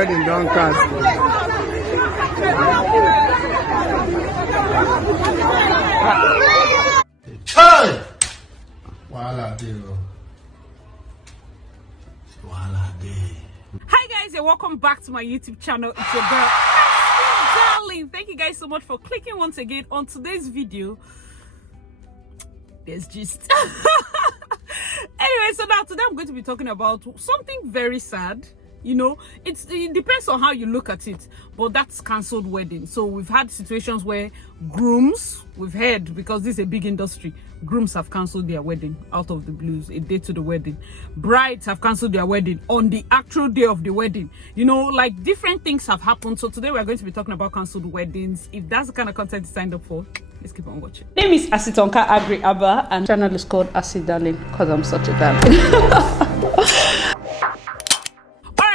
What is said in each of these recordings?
wedding don't cast. Hey! Wala deal. Wala deal. Hi guys and welcome back to my YouTube channel. It's your girl Asy Darling. Thank you guys so much for clicking once again on today's video. There's gist. Anyway, so now today I'm going to be talking about something very sad. You know, it depends on how you look at it, but that's cancelled wedding. So we've had situations where grooms, we've heard, because this is a big industry, grooms have cancelled their wedding out of the blues, a day to the wedding. Brides have cancelled their wedding on the actual day of the wedding. You know, like different things have happened. So today we're going to be talking about cancelled weddings. If that's the kind of content you signed up for, let's keep on watching. Name is Asitonka Agri Abba and channel is called Asy Darling because I'm such a darling.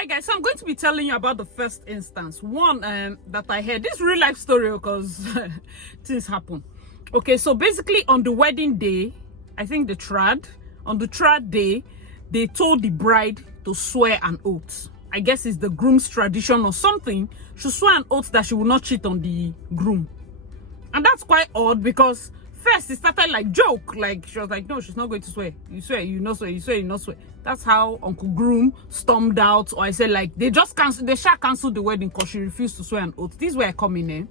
Guys, so I'm going to be telling you about the first instance, one that I heard. This real life story because things happen. Okay, so basically on the wedding day, I think on the trad day, they told the bride to swear an oath. I guess it's the groom's tradition or something. She swore an oath that she will not cheat on the groom. And that's quite odd because first it started like joke, like she was like, no, she's not going to swear. You swear, you not swear, you swear, you not swear. That's how Uncle Groom stormed out. Or I said like they shall cancel the wedding because she refused to swear an oath. This is where I come in.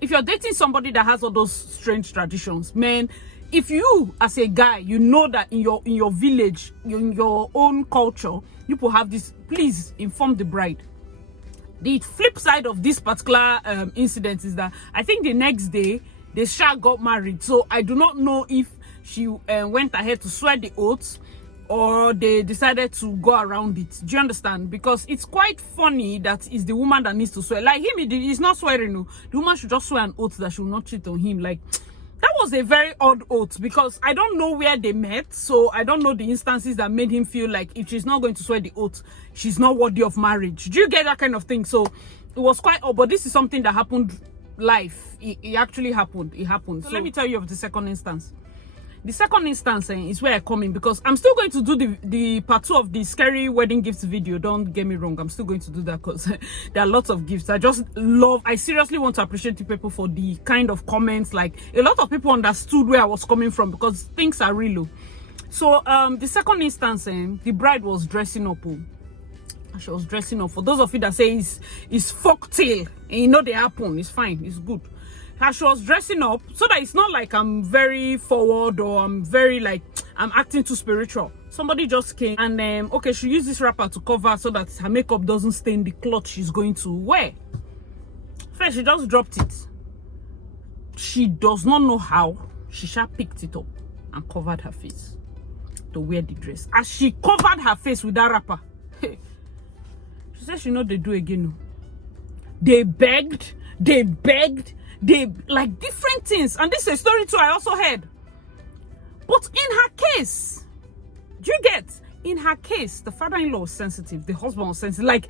If you're dating somebody that has all those strange traditions, man, if you as a guy, you know that in your village, in your own culture, people have this, please inform the bride. The flip side of this particular incident is that I think the next day the Sha got married. So I do not know if she went ahead to swear the oath or they decided to go around it. Do you understand? Because it's quite funny that it's the woman that needs to swear. Like him, he's not swearing. No. The woman should just swear an oath that she will not cheat on him. Like, that was a very odd oath because I don't know where they met. So I don't know the instances that made him feel like if she's not going to swear the oath, she's not worthy of marriage. Do you get that kind of thing? So it was quite odd. But this is something that happened live. It actually happened. It happened. So let me tell you of the second instance. The second instance is where I come in because I'm still going to do the part 2 of the scary wedding gifts video. Don't get me wrong. I'm still going to do that because there are lots of gifts. I seriously want to appreciate the people for the kind of comments. Like a lot of people understood where I was coming from because things are real. So the second instance, the bride was dressing up. She was dressing up. For those of you that say it's folktale, and you know they happen, it's fine, it's good. As she was dressing up, so that it's not like I'm very forward or I'm very like I'm acting too spiritual. Somebody just came and okay, she used this wrapper to cover so that her makeup doesn't stain the cloth she's going to wear. First, she just dropped it. She does not know how. She picked it up and covered her face to wear the dress. As she covered her face with that wrapper, she said she know they do again. No. They begged, they like different things. And this is a story too I also heard. But in her case, do you get? In her case, the father-in-law was sensitive, the husband was sensitive. Like,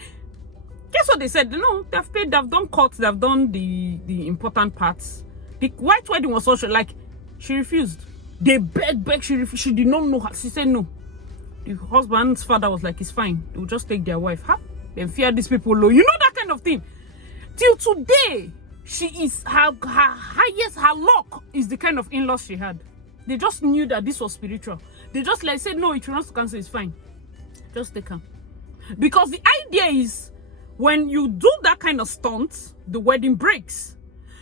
guess what they said? No, they've paid, they've done cuts, they've done the important parts. The white wedding was also like, she refused. They begged, she refused. She did not know her. She said no. The husband's father was like, it's fine. They'll just take their wife. Huh? Then fear these people low. You know that kind of thing. Till today, she is her highest, her luck is the kind of in-laws she had. They just knew that this was spiritual. They just like said, no, if you want to cancel, it's fine. Just take her. Because the idea is when you do that kind of stunt, the wedding breaks.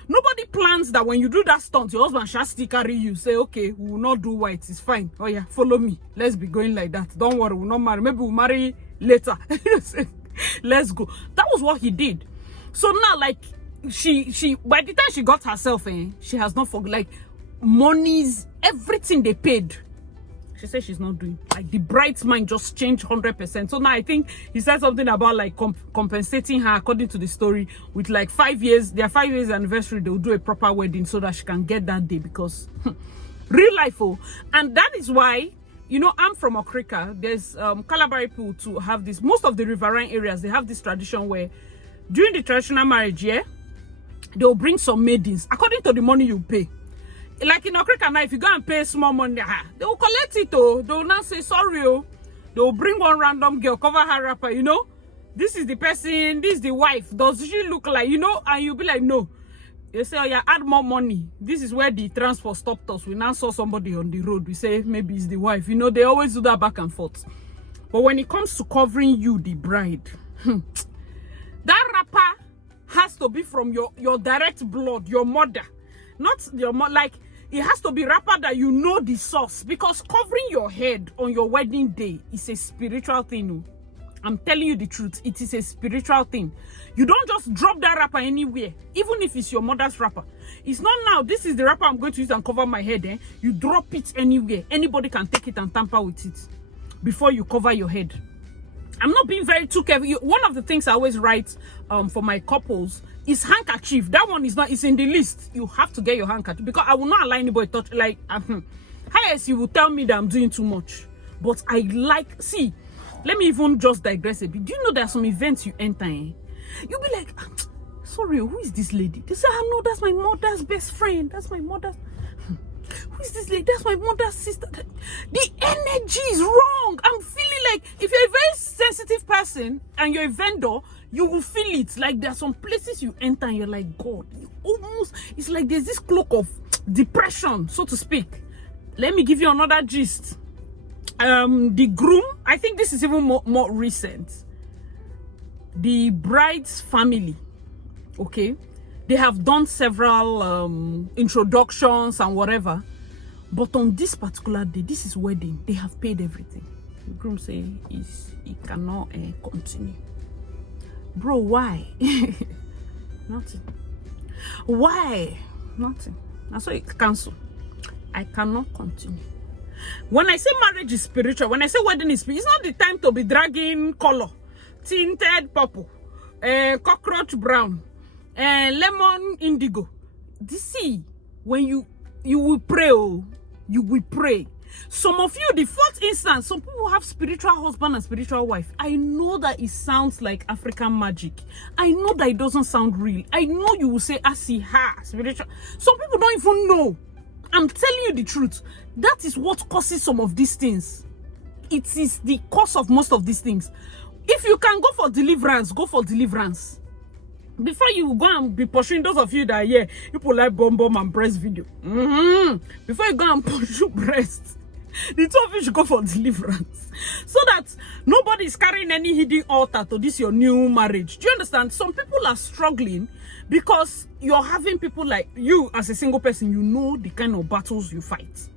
Nobody plans that when you do that stunt, your husband shall still carry you. Say, okay, we will not do white. It's fine. Oh yeah, follow me. Let's be going like that. Don't worry, we'll not marry. Maybe we'll marry later. Let's go. That was what he did. So now, like, she by the time she got herself she has not forgotten, like, monies, everything they paid. She said she's not doing. Like, the bride's mind just changed 100%. So now I think he said something about like compensating her, according to the story, with like 5 years, their 5 years anniversary, they'll do a proper wedding so that she can get that day because real life. And that is why, you know, I'm from Okrika. There's Calabari people to have this. Most of the riverine areas, they have this tradition where during the traditional marriage, they'll bring some maidens according to the money you pay. Like in Okrika now, if you go and pay small money, they will collect it. They will not say sorry. They will bring one random girl, cover her wrapper, you know. this is the person, this is the wife. Does she look like, you know? And you'll be like, no. You say, oh yeah, add more money. This is where the transport stopped us. We now saw somebody on the road. We say, maybe it's the wife. You know, they always do that back and forth. But when it comes to covering you, the bride, that rapper has to be from your direct blood, your mother. Not your mother, like, it has to be rapper that you know the source. Because covering your head on your wedding day is a spiritual thing. I'm telling you the truth. It is a spiritual thing. You don't just drop that rapper anywhere, even if it's your mother's rapper. It's not now, this is the rapper I'm going to use and cover my head. Eh? You drop it anywhere. Anybody can take it and tamper with it before you cover your head. I'm not being very too careful. One of the things I always write for my couples is handkerchief. That one is not, it's in the list. You have to get your handkerchief because I will not allow anybody to touch, like, highest you will tell me that I'm doing too much. But I like, see, let me even just digress a bit. Do you know there are some events you enter in? You'll be like, sorry, who is this lady? They say, no, that's my mother's best friend. That's my mother's. Who is this lady? That's my mother's sister. The energy is wrong. I'm feeling like if you're a very sensitive person and you're a vendor, you will feel it. Like there are some places you enter and you're like, God, you almost, it's like there's this cloak of depression, so to speak. Let me give you another gist. The groom, I think this is even more recent. The bride's family, okay, they have done several introductions and whatever, but on this particular day, this is wedding, they have paid everything. The groom say he cannot continue. Bro, why? Nothing. Why? Nothing. That's why it cancel. I cannot continue. When I say marriage is spiritual, when I say wedding is spiritual, it's not the time to be dragging color, tinted purple, cockroach brown, lemon indigo. See, when you will pray, oh, you will pray. Some of you, the fourth instance, some people have spiritual husband and spiritual wife. I know that it sounds like African magic. I know that it doesn't sound real. I know you will say, ha, spiritual. Some people don't even know. I'm telling you the truth. That is what causes some of these things. It is the cause of most of these things. If you can go for deliverance, go for deliverance. Before you go and be pursuing those of you that, yeah, people like bomb and breast video. Before you go and pursue breast, the two of you should go for deliverance. So that nobody is carrying any hidden altar to this your new marriage. Do you understand? Some people are struggling because you're having people like you as a single person, you know the kind of battles you fight.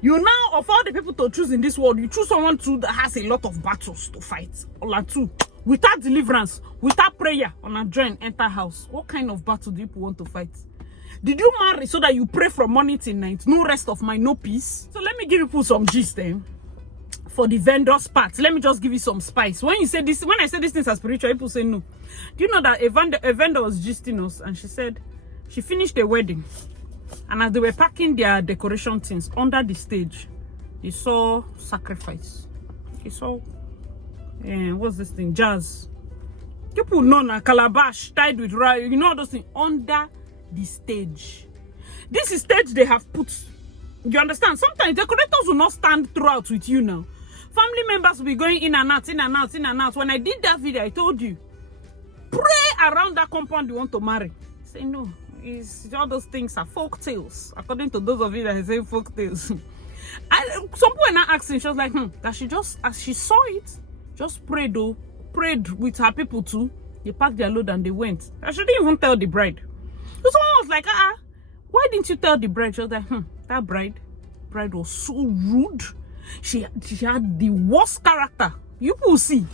You now, of all the people to choose in this world, you choose someone too that has a lot of battles to fight. Or two, without deliverance, without prayer, on a join, enter house. What kind of battle do people want to fight? Did you marry so that you pray from morning till night? No rest of mind, no peace. So let me give you some gist for the vendor's part. Let me just give you some spice. When you say this, when I say these things are spiritual, people say no. Do you know that a vendor was gisting us and she said she finished the wedding and as they were packing their decoration things under the stage, they saw sacrifice. They saw what's this thing? Jazz. People know na calabash tied with rice, you know those things under the stage. This is stage they have put. You understand? Sometimes decorators will not stand throughout with you now. Family members will be going in and out, in and out, in and out. When I did that video, I told you, pray around that compound you want to marry. Say no, it's all those things are folk tales. According to those of you that say folk tales. Some people were not asking, she was like, that she just, as she saw it, just prayed though, prayed with her people too. They packed their load and they went. I shouldn't even tell the bride. So someone was like, why didn't you tell the bride? She was like, that bride was so rude. She had the worst character. You will see.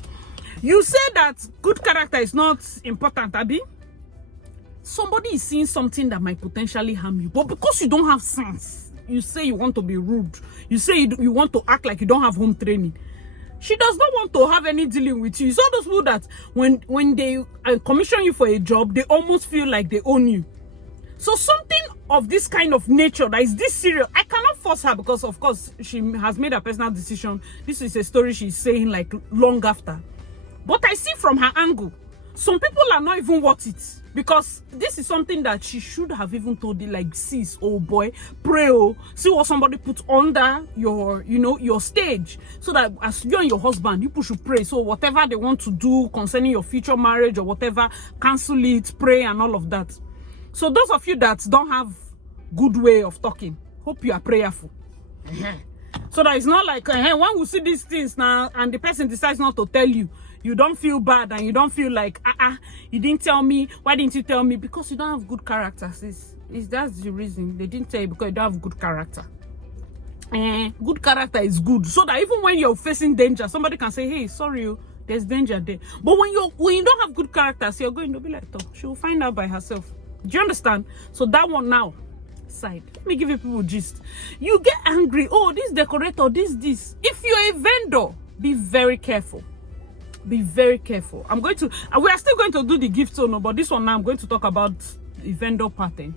You say that good character is not important, Abby. Somebody is seeing something that might potentially harm you, but because you don't have sense, you say you want to be rude. You say you want to act like you don't have home training. She does not want to have any dealing with you. It's all those people that when they commission you for a job, they almost feel like they own you. So something of this kind of nature that is this serious, I cannot force her because of course she has made a personal decision. This is a story she's saying like long after. But I see from her angle. some people are not even worth it, because this is something that she should have even told you, like, sis, oh boy, pray, oh, see what somebody put under your, you know, your stage, so that as you and your husband, you people should pray. So whatever they want to do concerning your future marriage or whatever, cancel it, pray, and all of that. So those of you that don't have good way of talking, hope you are prayerful. So that it's not like when we see these things now and the person decides not to tell you, you don't feel bad and you don't feel like, you didn't tell me. Why didn't you tell me? Because you don't have good character, sis. That's the reason. They didn't tell you because you don't have good character. Good character is good. So that even when you're facing danger, somebody can say, hey, sorry, there's danger there. But when you don't have good character, so you're going to be like, oh, she will find out by herself. Do you understand? So that one now, side. Let me give you people gist. You get angry. Oh, this decorator, this. If you're a vendor, be very careful. Be very careful. I'm going to, we are still going to do the gift owner, but this one now I'm going to talk about the vendor pattern.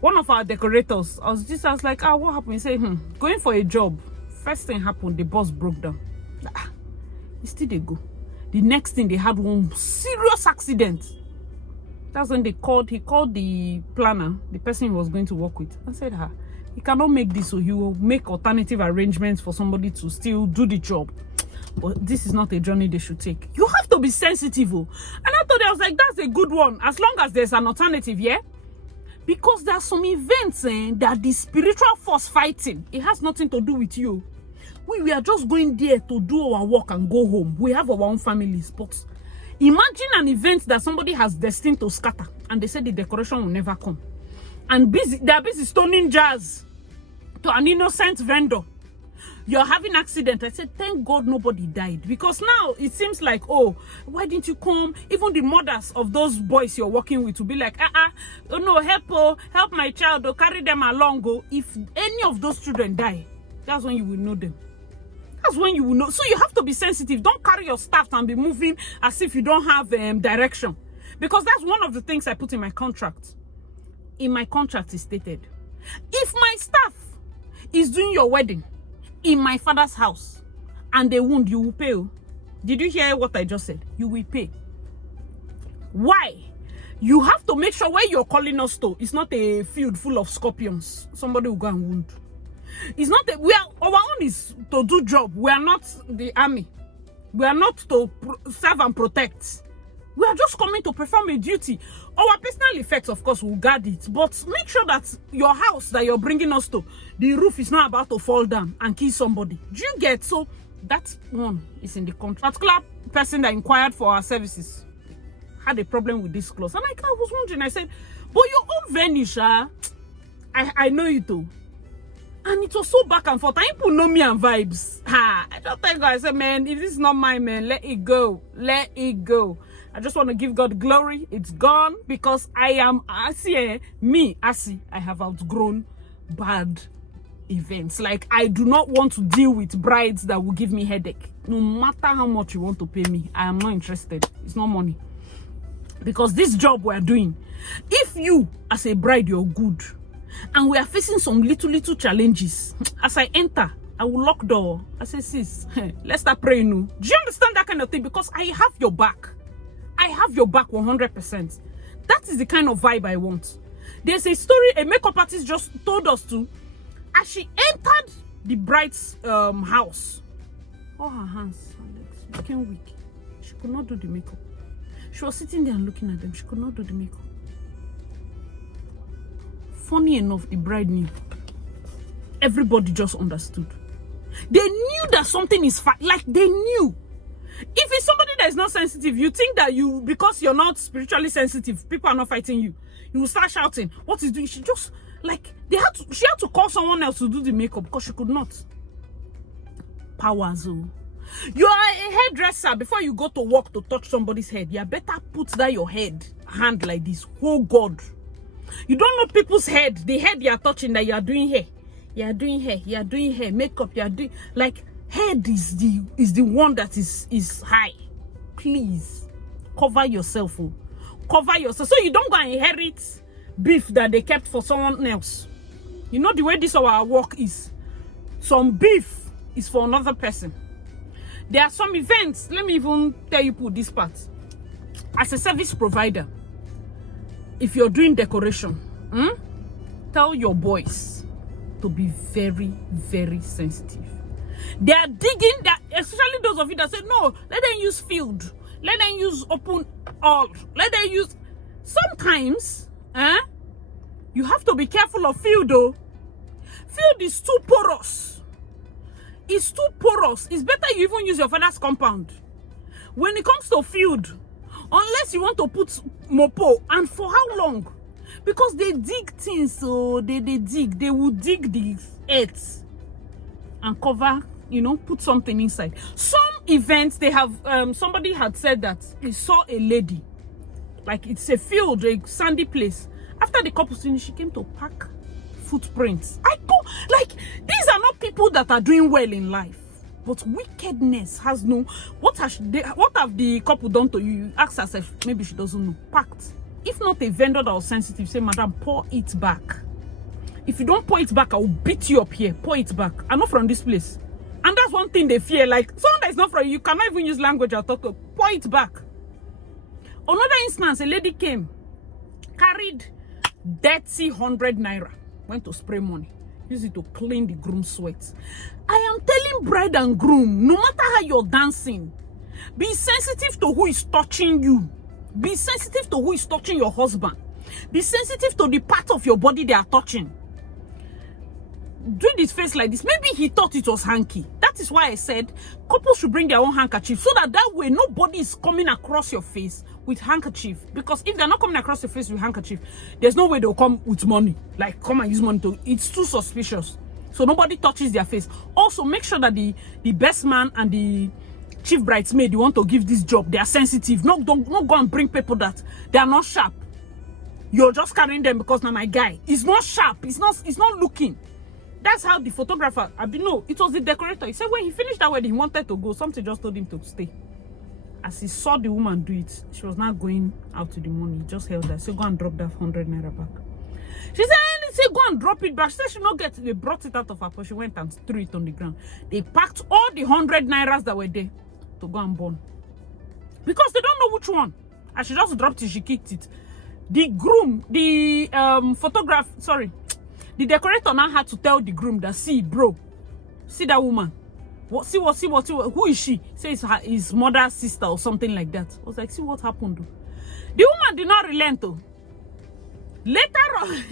One of our decorators, I was like, what happened? He said, going for a job. First thing happened, the bus broke down. He still they go. The next thing, they had one serious accident. That's when he called the planner, the person he was going to work with, and said, he cannot make this, so he will make alternative arrangements for somebody to still do the job. But this is not a journey they should take. You have to be sensitive. And I thought, I was like, that's a good one. As long as there's an alternative, yeah? Because there are some events that the spiritual force fighting, it has nothing to do with you. We are just going there to do our work and go home. We have our own families. But imagine an event that somebody has destined to scatter, and they said the decoration will never come. And they're busy stoning jars to an innocent vendor. You're having an accident. I said, thank God nobody died. Because now it seems like, oh, why didn't you come? Even the mothers of those boys you're working with will be like, oh no, help my child, or carry them along. Go. If any of those children die, that's when you will know them. That's when you will know. So you have to be sensitive. Don't carry your staff and be moving as if you don't have direction. Because that's one of the things I put in my contract. In my contract is stated, if my staff is doing your wedding in my father's house and they wound, you will pay. Did you hear what I just said? You will pay. Why? You have to make sure where you're calling us to, it's not a field full of scorpions. Somebody will go and wound. It's not that our own is to do job. We are not the army. We are not to serve and protect. We are just coming to perform a duty. Our personal effects, of course, will guard it. But make sure that your house that you're bringing us to, the roof is not about to fall down and kill somebody. Do you get? So that one is in the contract. Particular person that inquired for our services had a problem with this clause. And I was wondering, I said, but your own vanish, I know you too. And it was so back and forth. And people know me and vibes. I just thank God. I said, man, if this is not mine, man, let it go. Let it go. I just want to give God glory. It's gone because I am, I have outgrown bad events. Like, I do not want to deal with brides that will give me headache. No matter how much you want to pay me, I am not interested. It's not money. Because this job we're doing, if you, as a bride, you're good, and we are facing some little challenges, as I enter, I will lock door. I say, sis, let's start praying now. Do you understand that kind of thing? Because I have your back. I have your back 100%. That is the kind of vibe I want. There's a story a makeup artist just told us to. As she entered the bride's house, all her hands and legs became weak. She could not do the makeup. She was sitting there and looking at them. She could not do the makeup. Funny enough, the bride knew. Everybody just understood. They knew that something is like they knew. If it's somebody that is not sensitive, you think that you, because you're not spiritually sensitive, people are not fighting you. You will start shouting. What is doing? She just, like, she had to call someone else to do the makeup because she could not. Powers. You are a hairdresser. Before you go to work to touch somebody's head, you better put that your hand like this. Oh God. You don't know people's head, the head you are touching, that you are doing hair. You are doing hair. You are doing hair. Makeup. You are doing, like, head is the one that is high. Please cover yourself. Cover yourself so you don't go and inherit beef that they kept for someone else. You know the way this our work is. Some beef is for another person. There are some events. Let me even tell you put this part. as a service provider, if you're doing decoration, tell your boys to be very, very sensitive. They are digging that, especially those of you that say, no, let them use field, let them use open all, let them use. Sometimes, you have to be careful of field though. Field is too porous. It's too porous. It's better you even use your father's compound. When it comes to field, unless you want to put mopo, and for how long? Because they dig things, so they will dig the earth and cover, you know, put something inside. Some events, they have, somebody had said that he saw a lady, like it's a field, a sandy place. After the couple finished, she came to pack footprints. I go, like, these are not people that are doing well in life. But wickedness has no, what have the couple done to you? You ask herself, maybe she doesn't know. Packed. If not a vendor that was sensitive, say, madam, pour it back. If you don't pour it back, I will beat you up here. Pour it back. I'm not from this place. And that's one thing they fear. Like, someone that is not from you, cannot even use language or talk to. Pour it back. Another instance, a lady came, carried dirty 100 naira, went to spray money, use it to clean the groom's sweat. I am telling bride and groom, no matter how you're dancing, be sensitive to who is touching you. Be sensitive to who is touching your husband. Be sensitive to the part of your body they are touching. Do this face like this. Maybe he thought it was hanky. That is why I said couples should bring their own handkerchief, so that way nobody is coming across your face with handkerchief. Because if they're not coming across your face with handkerchief, there's no way they'll come with money. Like, come and use money to. It's too suspicious. So nobody touches their face. Also, make sure that the best man and the chief bridesmaid you want to give this job, they are sensitive. Don't go and bring people that they are not sharp. You're just carrying them because now my guy is not sharp. It's not looking. That's how the photographer, no, it was the decorator. He said when he finished that wedding, he wanted to go. Something just told him to stay. As he saw the woman do it, she was not going out to the money. He just held her. So go and drop that 100 naira back. She said, go and drop it back. She said she not get it. They brought it out of her purse. She went and threw it on the ground. They packed all the 100 nairas that were there to go and burn. Because they don't know which one. And she just dropped it, she kicked it. The groom, the decorator now had to tell the groom that, see, bro, see that woman. See what, who is she? Say it's his mother's sister or something like that. I was like, see what happened. The woman did not relent though. Later on,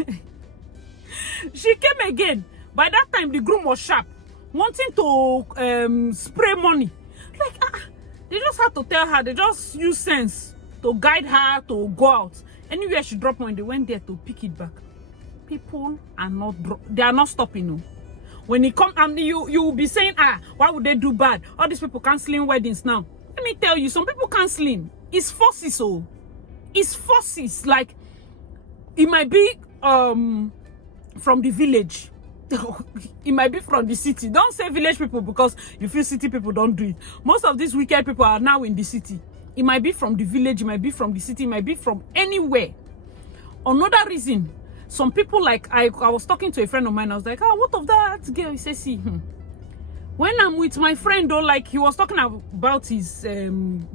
she came again. By that time, the groom was sharp, wanting to spray money. Like, they just had to tell her, they just use sense to guide her to go out. Anywhere she dropped money, they went there to pick it back. People are not, they are not stopping. No. When it comes, and you will be saying, why would they do bad? All these people canceling weddings now. Let me tell you, some people canceling. It's forces, so it's forces. Like, it might be from the village. It might be from the city. Don't say village people because you feel city people don't do it. Most of these wicked people are now in the city. It might be from the village, it might be from the city, it might be from anywhere. Another reason, some people, like, I was talking to a friend of mine, I was like, what of that girl? He says, see, when I'm with my friend, though, like, he was talking about his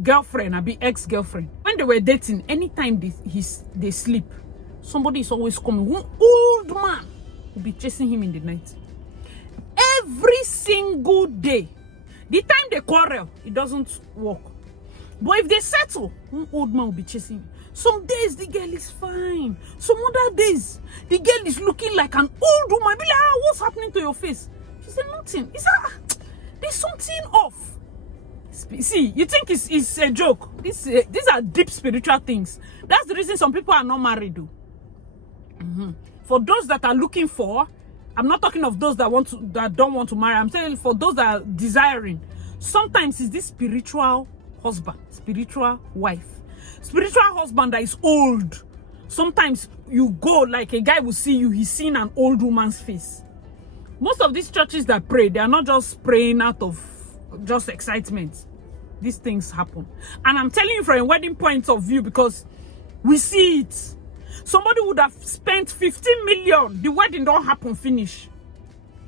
girlfriend, ex-girlfriend. When they were dating, anytime they sleep, somebody is always coming. One old man will be chasing him in the night. Every single day. The time they quarrel, it doesn't work. But if they settle, one old man will be chasing him. Some days the girl is fine. Some other days, the girl is looking like an old woman. Be like, what's happening to your face? She said, nothing. He said, there's something off. See, you think it's a joke. These are deep spiritual things. That's the reason some people are not married, though. For those that are looking for, I'm not talking of those that don't want to marry. I'm saying for those that are desiring. Sometimes it's this spiritual husband, spiritual wife, spiritual husband that is old. Sometimes you go, like, a guy will see you, he's seeing an old woman's face. Most of these churches that pray, they are not just praying out of just excitement. These things happen. And I'm telling you from a wedding point of view, because we see it. Somebody would have spent 15 million. The wedding don't happen, finish.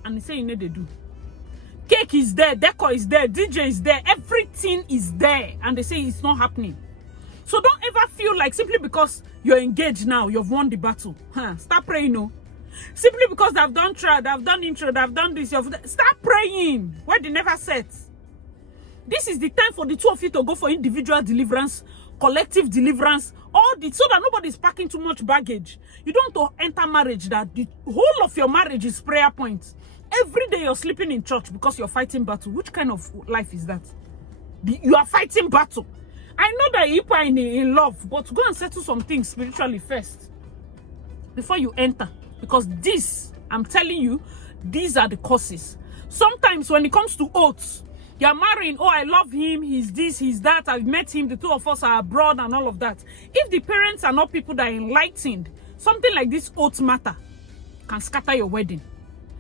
And they say, you know, they do. Cake is there, decor is there, DJ is there, everything is there. And they say it's not happening. So don't ever feel like simply because you're engaged now, you've won the battle. Start praying, no. Simply because they've done trad, they've done intro, they've done this, start praying. Wedding never set. This is the time for the two of you to go for individual deliverance, collective deliverance, so that nobody's packing too much baggage. You don't want to enter marriage that the whole of your marriage is prayer points. Every day you're sleeping in church because you're fighting battle. Which kind of life is that? You are fighting battle. I know that you are in love, but go and settle some things spiritually first before you enter. Because this, I'm telling you, these are the causes. Sometimes when it comes to oaths, you're marrying, oh, I love him, he's this, he's that, I've met him, the two of us are abroad and all of that. If the parents are not people that are enlightened, something like this oath matter can scatter your wedding.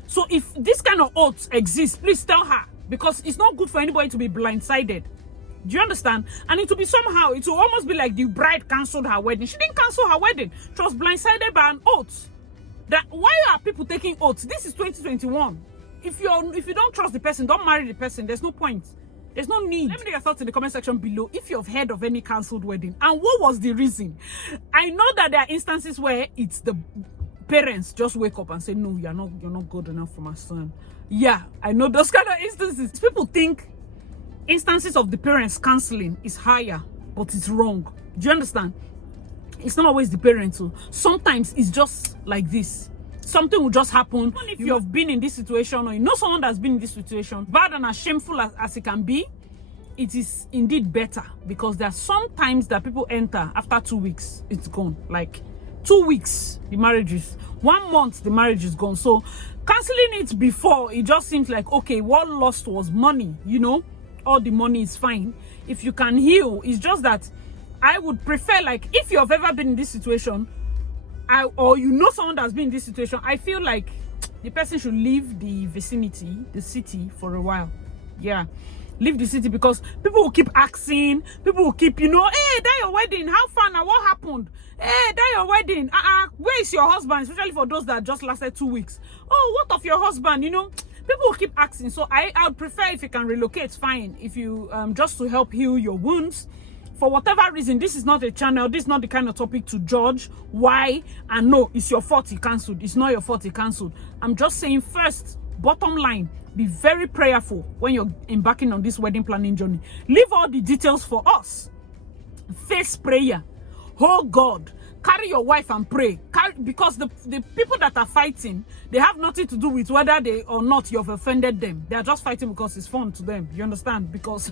So if this kind of oaths exist, please tell her, because it's not good for anybody to be blindsided. Do you understand? And it will be somehow, it will almost be like the bride cancelled her wedding. She didn't cancel her wedding. She was blindsided by an oath. Why are people taking oaths? This is 2021. If you don't trust the person, don't marry the person. There's no point. There's no need. Let me know your thoughts in the comment section below if you've heard of any cancelled wedding and what was the reason. I know that there are instances where it's the parents just wake up and say, no, you're not good enough for my son. Yeah, I know those kind of instances. People think instances of the parents cancelling is higher, but it's wrong. Do you understand? It's not always the parents. Sometimes it's just like this. Something will just happen. Even if you've been in this situation or you know someone that's been in this situation, bad and as shameful as it can be, it is indeed better, because there are some times that people enter after 2 weeks, it's gone. Like 2 weeks, the marriage is 1 month, the marriage is gone. So canceling it before, it just seems like, okay, what lost was money, you know, all the money is fine. If you can heal, it's just that I would prefer, like, if you've ever been in this situation, or you know someone that's been in this situation, I feel like the person should leave the vicinity, the city, for a while. Yeah, leave the city, because people will keep asking, people will keep, you know, hey, that your wedding, how far now, what happened? Hey, that your wedding, where is your husband? Especially for those that just lasted 2 weeks. Oh, what of your husband? You know, people will keep asking. So I would prefer if you can relocate, fine. If you just to help heal your wounds. For whatever reason, this is not a channel, this is not the kind of topic to judge why, and no, it's your fault he cancelled. It's not your fault he cancelled. I'm just saying, first, bottom line, be very prayerful when you're embarking on this wedding planning journey. Leave all the details for us. Face prayer. Oh God, carry your wife and pray. Because the people that are fighting, they have nothing to do with whether they or not you've offended them. They are just fighting because it's fun to them. You understand? Because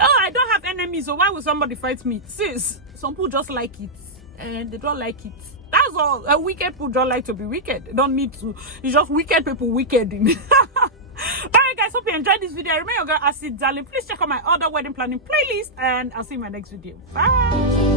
oh, I don't have enemies, so why would somebody fight me? Sis, some people just like it and they don't like it. That's all. Wicked people don't like to be wicked. They don't need to. It's just wicked people wicked. Alright guys, hope you enjoyed this video. Remember your girl Acid Darling. Please check out my other wedding planning playlist, and I'll see you in my next video. Bye.